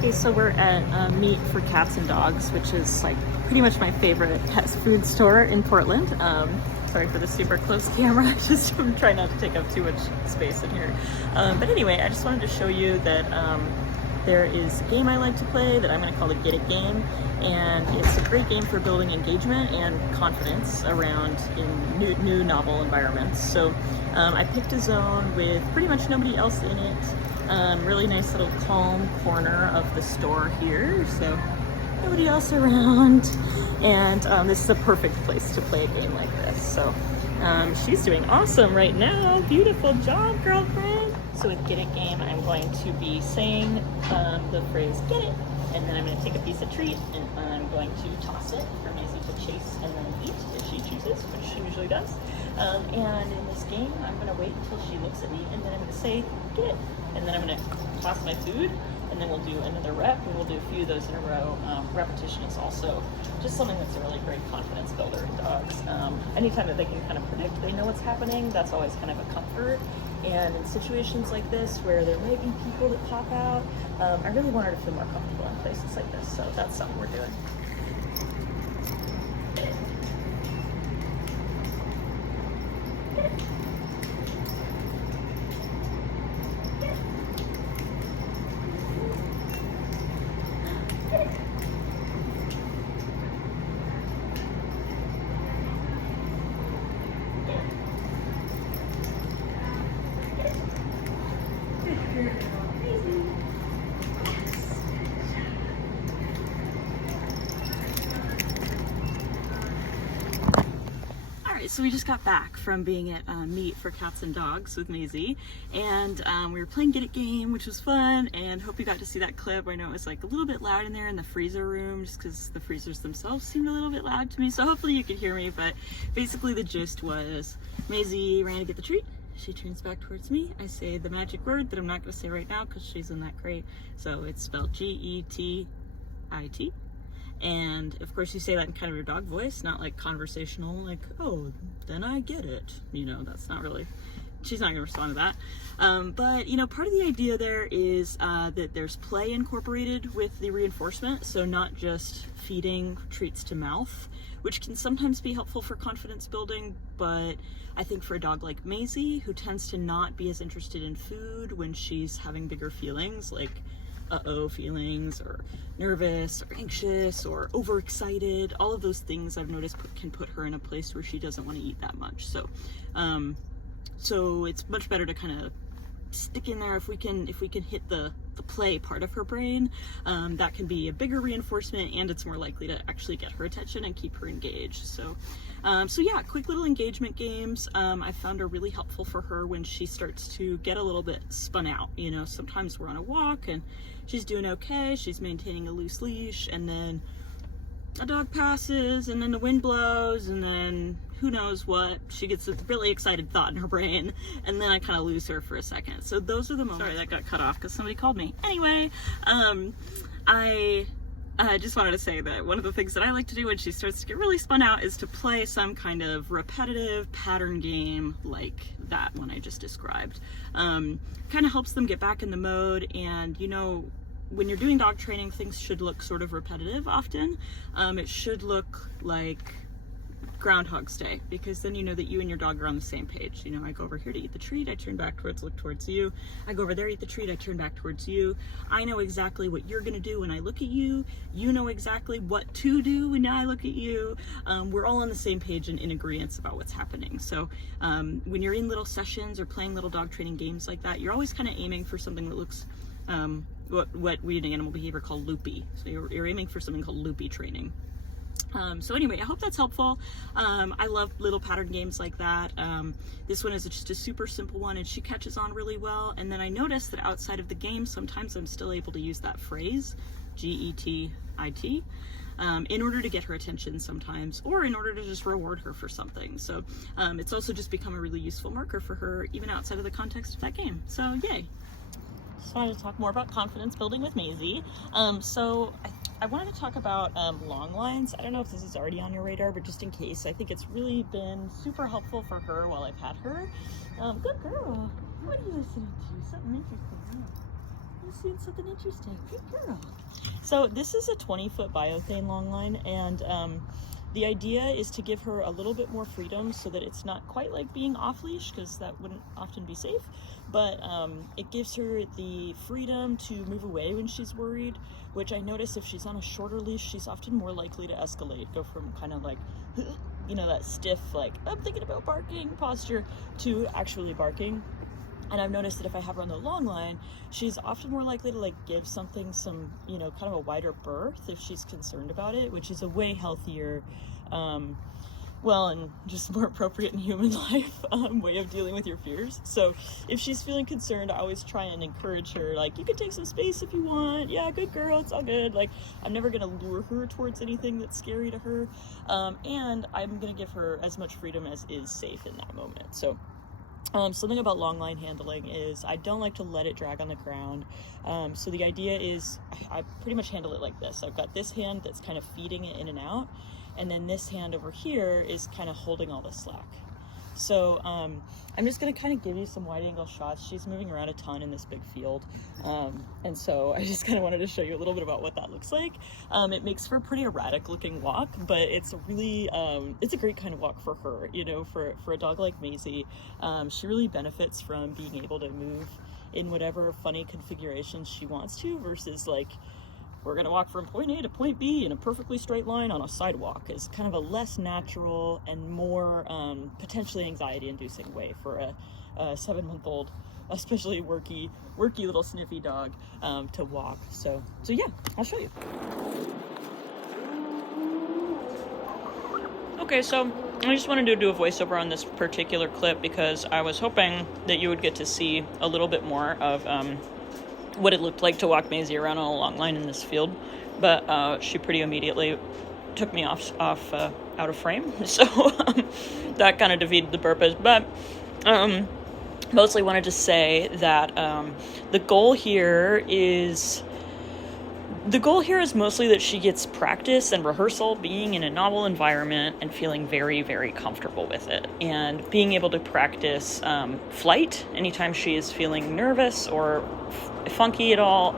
Okay, so we're at Meat for Cats and Dogs, which is like pretty much my favorite pet food store in Portland. Sorry for the super close camera, just I'm trying not to take up too much space in here. But anyway, I just wanted to show you that there is a game I like to play that I'm going to call the Get It game, and it's a great game for building engagement and confidence around in new novel environments. So I picked a zone with pretty much nobody else in it. Really nice little calm corner of the store here, so nobody else around, and this is a perfect place to play a game like this. So she's doing awesome right now. Beautiful job, girlfriend. So with Get It game, I'm going to be saying the phrase get it, and then I'm going to take a piece of treat and I'm going to toss it for Maisie to chase and then eat if she chooses, which she usually does. And in this game, I'm going to wait until she looks at me, and then I'm going to say get it, and then I'm going to toss my food, and then we'll do another rep, and we'll do a few of those in a row. Repetition is also just something that's a really great confidence builder in dogs. Anytime that they can kind of predict, they know what's happening, that's always kind of a comfort. And in situations like this where there might be people that pop out, I really want her to feel more comfortable in places like this, so that's something we're doing. So we just got back from being at Meat for Cats and Dogs with Maisie, and we were playing Get It game, which was fun, and hope you got to see that clip. I know it was like a little bit loud in there in the freezer room just because the freezers themselves seemed a little bit loud to me, so hopefully you could hear me. But basically the gist was Maisie ran to get the treat. She turns back towards me. I say the magic word that I'm not going to say right now because she's in that crate. So it's spelled G-E-T-I-T. And of course you say that in kind of your dog voice, not like conversational, like, oh, then I get it. You know, that's not really, she's not gonna respond to that. But you know, part of the idea there is that there's play incorporated with the reinforcement. So not just feeding treats to mouth, which can sometimes be helpful for confidence building. But I think for a dog like Maisie, who tends to not be as interested in food when she's having bigger feelings, like uh-oh feelings, or nervous or anxious or overexcited, all of those things I've noticed can put her in a place where she doesn't want to eat that much. So so it's much better to kind of stick in there if we can hit the play part of her brain. That can be a bigger reinforcement, and it's more likely to actually get her attention and keep her engaged. So so yeah, quick little engagement games I found are really helpful for her when she starts to get a little bit spun out. You know, sometimes we're on a walk and she's doing okay, she's maintaining a loose leash, and then a dog passes, and then the wind blows, and then who knows what, she gets a really excited thought in her brain, and then I kind of lose her for a second. So those are the moments. Sorry, that got cut off because somebody called me. Anyway, I just wanted to say that one of the things that I like to do when she starts to get really spun out is to play some kind of repetitive pattern game like that one I just described. Kind of helps them get back in the mode, and you know, when you're doing dog training, things should look sort of repetitive often. It should look like Groundhog's Day, because then you know that you and your dog are on the same page. You know, I go over here to eat the treat, I turn back towards, look towards you. I go over there, eat the treat, I turn back towards you. I know exactly what you're gonna do when I look at you. You know exactly what to do when I look at you. We're all on the same page and in agreement about what's happening. So when you're in little sessions or playing little dog training games like that, you're always kind of aiming for something that looks what we in animal behavior call loopy. So you're aiming for something called loopy training. So anyway, I hope that's helpful. I love little pattern games like that. This one is just a super simple one, and she catches on really well. And then I noticed that outside of the game, sometimes I'm still able to use that phrase, G-E-T-I-T, in order to get her attention sometimes, or in order to just reward her for something. So it's also just become a really useful marker for her, even outside of the context of that game. So yay. Just wanted to talk more about confidence building with Maisie. So I wanted to talk about long lines. I don't know if this is already on your radar, but just in case, I think it's really been super helpful for her while I've had her. Good girl. What are you listening to? Something interesting, huh? You've seen something interesting. Good girl. So this is a 20-foot biothane longline, and the idea is to give her a little bit more freedom so that it's not quite like being off leash, because that wouldn't often be safe, but it gives her the freedom to move away when she's worried, which I notice if she's on a shorter leash, she's often more likely to escalate, go from kind of like, you know, that stiff, like, I'm thinking about barking posture to actually barking. And I've noticed that if I have her on the long line, she's often more likely to like give something some, you know, kind of a wider berth if she's concerned about it, which is a way healthier, well, and just more appropriate in human life way of dealing with your fears. So if she's feeling concerned, I always try and encourage her, like, you can take some space if you want. Yeah, good girl, it's all good. Like, I'm never gonna lure her towards anything that's scary to her. And I'm gonna give her as much freedom as is safe in that moment. So something about long line handling is I don't like to let it drag on the ground. So the idea is I pretty much handle it like this. I've got this hand that's kind of feeding it in and out, and then this hand over here is kind of holding all the slack. So I'm just going to kind of give you some wide angle shots. She's moving around a ton in this big field. And so I just kind of wanted to show you a little bit about what that looks like. It makes for a pretty erratic looking walk, but it's a really, it's a great kind of walk for her, you know, for a dog like Maisie. She really benefits from being able to move in whatever funny configurations she wants to, versus like, we're going to walk from point A to point B in a perfectly straight line on a sidewalk. Is kind of a less natural and more potentially anxiety-inducing way for a 7-month-old, especially worky little sniffy dog to walk. So yeah, I'll show you. Okay, so I just wanted to do a voiceover on this particular clip because I was hoping that you would get to see a little bit more of what it looked like to walk Maisie around on a long line in this field, but she pretty immediately took me off out of frame, so that kind of defeated the purpose. But mostly wanted to say that the goal here is mostly that she gets practice and rehearsal being in a novel environment and feeling very, very comfortable with it, and being able to practice flight anytime she is feeling nervous or funky at all.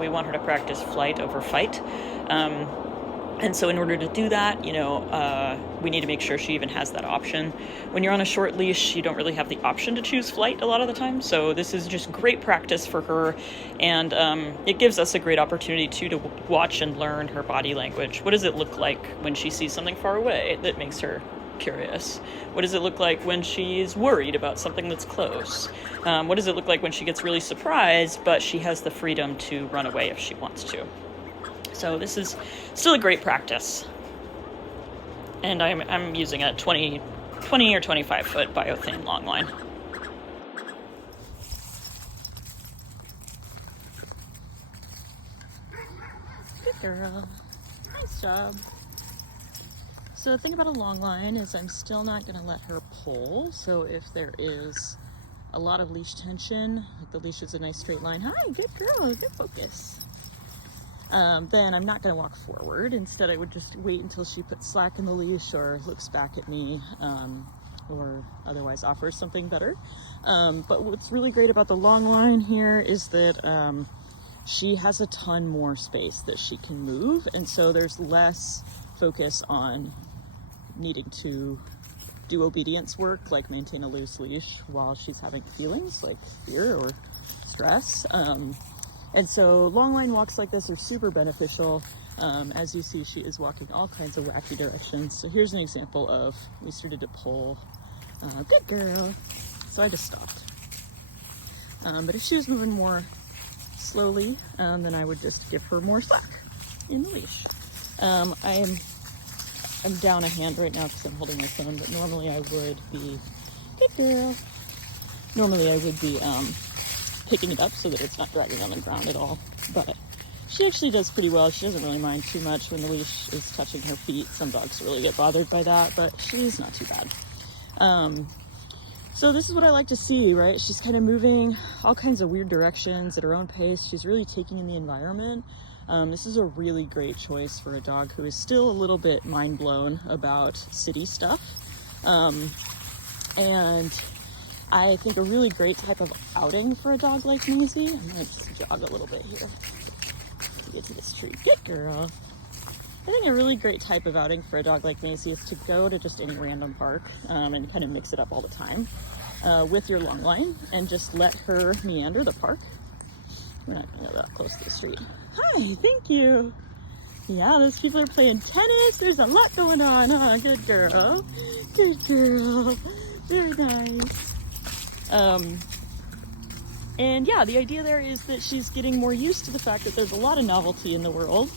We want her to practice flight over fight. And so in order to do that, you know, we need to make sure she even has that option. When you're on a short leash, you don't really have the option to choose flight a lot of the time. So this is just great practice for her. And it gives us a great opportunity to watch and learn her body language. What does it look like when she sees something far away that makes her curious? What does it look like when she's worried about something that's close? What does it look like when she gets really surprised, but she has the freedom to run away if she wants to? So this is still a great practice. And I'm using a 20 or 25 foot biothane long line. Good girl. Nice job. So the thing about a long line is I'm still not going to let her pull. So if there is a lot of leash tension, like the leash is a nice straight line, hi, good girl, good focus, then I'm not going to walk forward. Instead, I would just wait until she puts slack in the leash or looks back at me, or otherwise offers something better. But what's really great about the long line here is that she has a ton more space that she can move, and so there's less focus on needing to do obedience work, like maintain a loose leash while she's having feelings like fear or stress. And so long line walks like this are super beneficial. As you see, she is walking all kinds of wacky directions. So here's an example of, we started to pull, good girl. So I just stopped. But if she was moving more slowly, then I would just give her more slack in the leash. I'm down a hand right now because I'm holding my phone, but normally I would be, good girl. Normally I would be, picking it up so that it's not dragging on the ground at all, but she actually does pretty well. She doesn't really mind too much when the leash is touching her feet. Some dogs really get bothered by that, but she's not too bad. So this is what I like to see, right? She's kind of moving all kinds of weird directions at her own pace. She's really taking in the environment. This is a really great choice for a dog who is still a little bit mind blown about city stuff. And I think a really great type of outing for a dog like Maisie, I'm gonna just jog a little bit here to get to this tree. Good girl. I think a really great type of outing for a dog like Maisie is to go to just any random park and kind of mix it up all the time with your long line and just let her meander the park. We're not going to go that close to the street. Hi, thank you. Yeah, those people are playing tennis. There's a lot going on, huh? Good girl. Good girl. Very nice. And yeah, the idea there is that she's getting more used to the fact that there's a lot of novelty in the world.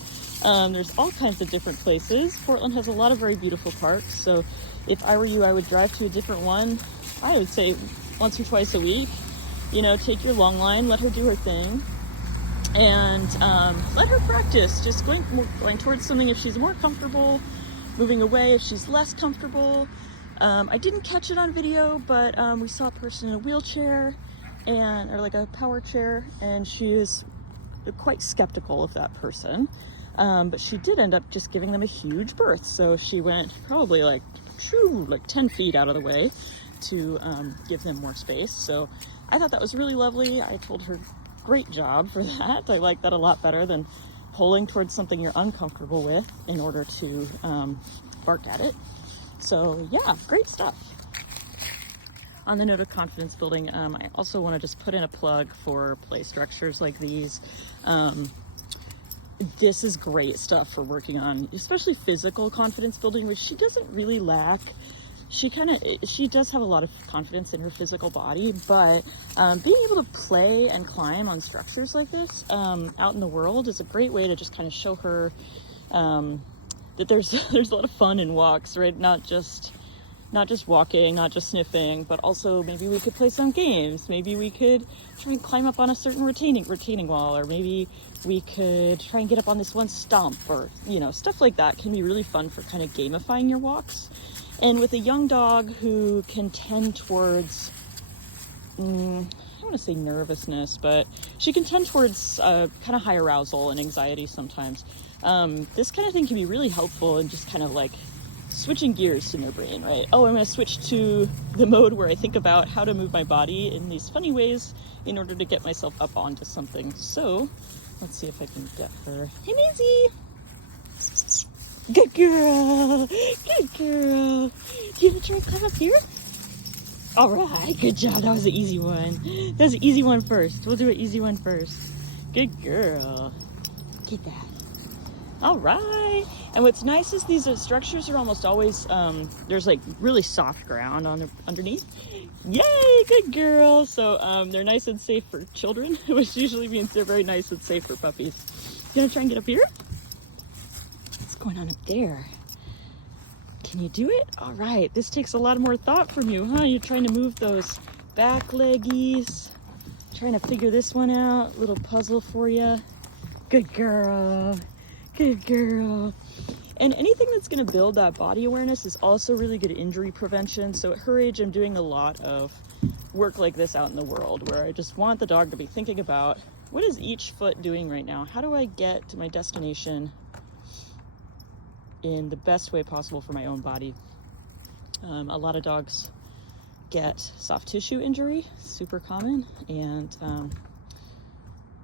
There's all kinds of different places. Portland has a lot of very beautiful parks, so if I were you, I would drive to a different one. I would say once or twice a week. You know, take your long line, let her do her thing, and let her practice. Just going towards something if she's more comfortable, moving away if she's less comfortable. I didn't catch it on video, but we saw a person in a wheelchair or like a power chair, and she is quite skeptical of that person. But she did end up just giving them a huge berth. So she went probably like 10 feet out of the way to give them more space. So I thought that was really lovely. I told her, great job for that. I like that a lot better than pulling towards something you're uncomfortable with in order to bark at it. So yeah, great stuff. On the note of confidence building, I also want to just put in a plug for play structures like these. This is great stuff for working on, especially physical confidence building, which she doesn't really lack. She does have a lot of confidence in her physical body, but being able to play and climb on structures like this out in the world is a great way to just kind of show her that there's a lot of fun in walks, right? Not just walking, not just sniffing, but also maybe we could play some games. Maybe we could try and climb up on a certain retaining wall, or maybe we could try and get up on this one stump, or, you know, stuff like that can be really fun for kind of gamifying your walks. And with a young dog who can tend towards, I don't want to say nervousness, but she can tend towards kind of high arousal and anxiety sometimes. This kind of thing can be really helpful in just kind of like switching gears in their brain, right? Oh, I'm going to switch to the mode where I think about how to move my body in these funny ways in order to get myself up onto something. So let's see if I can get her. Hey, Maisie! Good girl! Good girl! Do you want to try and climb up here? All right, good job. That was an easy one. That was an easy one first. We'll do an easy one first. Good girl. Get that. All right. And what's nice is these structures are almost always, there's like really soft ground underneath. Yay, good girl. So they're nice and safe for children, which usually means they're very nice and safe for puppies. You gonna try and get up here? What's going on up there? Can you do it? All right, this takes a lot more thought from you, huh? You're trying to move those back leggies, trying to figure this one out. Little puzzle for you. Good girl. Good girl. And anything that's going to build that body awareness is also really good injury prevention. So at her age, I'm doing a lot of work like this out in the world where I just want the dog to be thinking about, what is each foot doing right now? How do I get to my destination in the best way possible for my own body? A lot of dogs get soft tissue injury, super common, and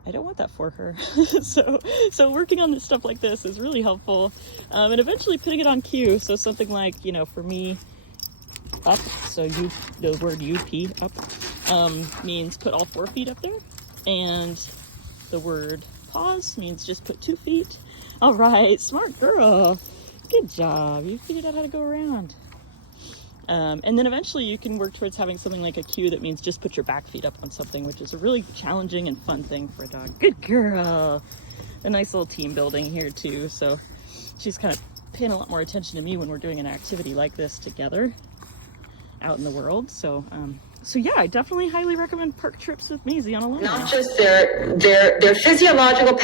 I don't want that for her. so working on this stuff like this is really helpful, and eventually putting it on cue. So something like, you know, for me, up, so the word UP, up, means put all 4 feet up there, and the word pause means just put 2 feet. All right, smart girl. Good job. You figured out how to go around. And then eventually you can work towards having something like a cue that means just put your back feet up on something, which is a really challenging and fun thing for a dog. Good girl. A nice little team building here too. So she's kind of paying a lot more attention to me when we're doing an activity like this together out in the world. So yeah, I definitely highly recommend park trips with Maisie on a long run. Not just their physiological